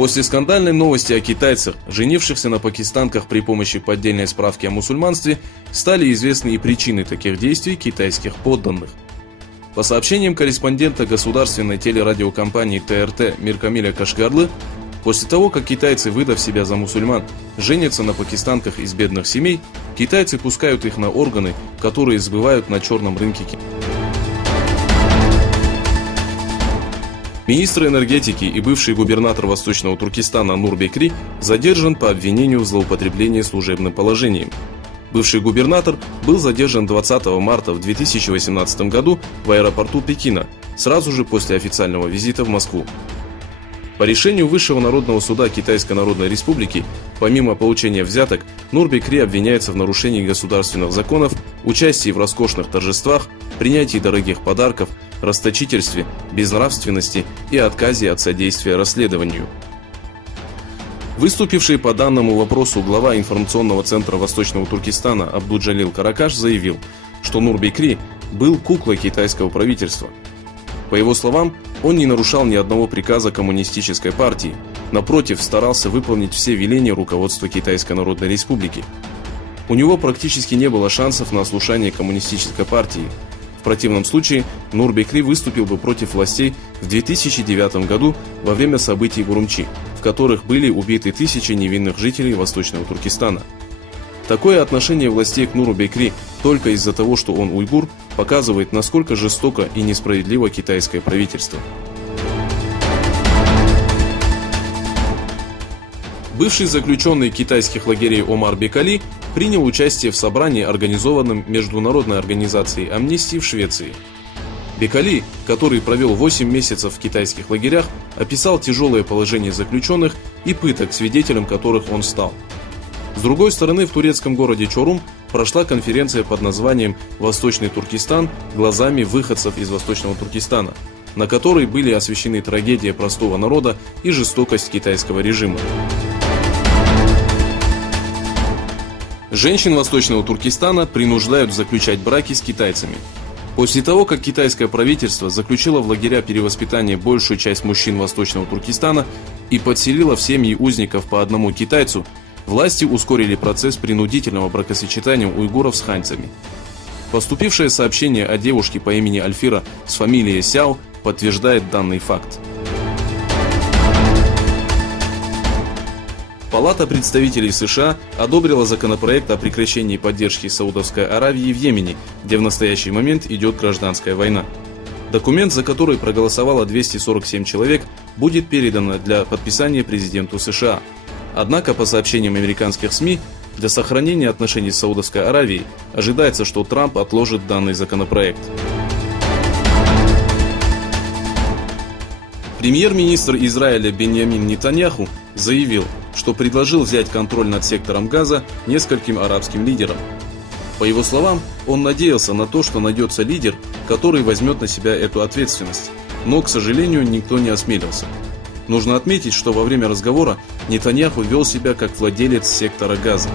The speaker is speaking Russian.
После скандальной новости о китайцах, женившихся на пакистанках при помощи поддельной справки о мусульманстве, стали известны и причины таких действий китайских подданных. По сообщениям корреспондента государственной телерадиокомпании ТРТ Миркамиля Кашгарлы, после того, как китайцы, выдав себя за мусульман, женятся на пакистанках из бедных семей, китайцы пускают их на органы, которые сбывают на черном рынке. Министр энергетики и бывший губернатор Восточного Туркестана Нур Бекри задержан по обвинению в злоупотреблении служебным положением. Бывший губернатор был задержан 20 марта в 2018 году в аэропорту Пекина, сразу же после официального визита в Москву. По решению Высшего народного суда Китайской Народной Республики, помимо получения взяток, Нур Бекри обвиняется в нарушении государственных законов, участии в роскошных торжествах, принятии дорогих подарков, расточительстве, безнравственности и отказе от содействия расследованию. Выступивший по данному вопросу глава информационного центра Восточного Туркестана Абдуджалил Каракаш заявил, что Нур Бекри был куклой китайского правительства. По его словам, он не нарушал ни одного приказа коммунистической партии, напротив, старался выполнить все веления руководства Китайской Народной Республики. У него практически не было шансов на ослушание коммунистической партии. В противном случае Нур Бекри выступил бы против властей в 2009 году во время событий в Урумчи, в которых были убиты тысячи невинных жителей Восточного Туркестана. Такое отношение властей к Нуру Бекри только из-за того, что он уйгур, показывает, насколько жестоко и несправедливо китайское правительство. Бывший заключенный китайских лагерей Омар Бекали принял участие в собрании, организованном Международной организацией Амнистии в Швеции. Бекали, который провел 8 месяцев в китайских лагерях, описал тяжелое положение заключенных и пыток, свидетелем которых он стал. С другой стороны, в турецком городе Чорум прошла конференция под названием «Восточный Туркестан глазами выходцев из Восточного Туркестана», на которой были освещены трагедия простого народа и жестокость китайского режима. Женщин Восточного Туркестана принуждают заключать браки с китайцами. После того, как китайское правительство заключило в лагеря перевоспитания большую часть мужчин Восточного Туркестана и подселило в семьи узников по одному китайцу, власти ускорили процесс принудительного бракосочетания уйгуров с ханьцами. Поступившее сообщение о девушке по имени Альфира с фамилией Сяо подтверждает данный факт. Палата представителей США одобрила законопроект о прекращении поддержки Саудовской Аравии в Йемене, где в настоящий момент идет гражданская война. Документ, за который проголосовало 247 человек, будет передан для подписания президенту США. Однако, по сообщениям американских СМИ, для сохранения отношений с Саудовской Аравией ожидается, что Трамп отложит данный законопроект. Премьер-министр Израиля Беньямин Нетаньяху заявил, что предложил взять контроль над сектором Газа нескольким арабским лидерам. По его словам, он надеялся на то, что найдется лидер, который возьмет на себя эту ответственность, но, к сожалению, никто не осмелился. Нужно отметить, что во время разговора Нетаньяху вел себя как владелец сектора Газа.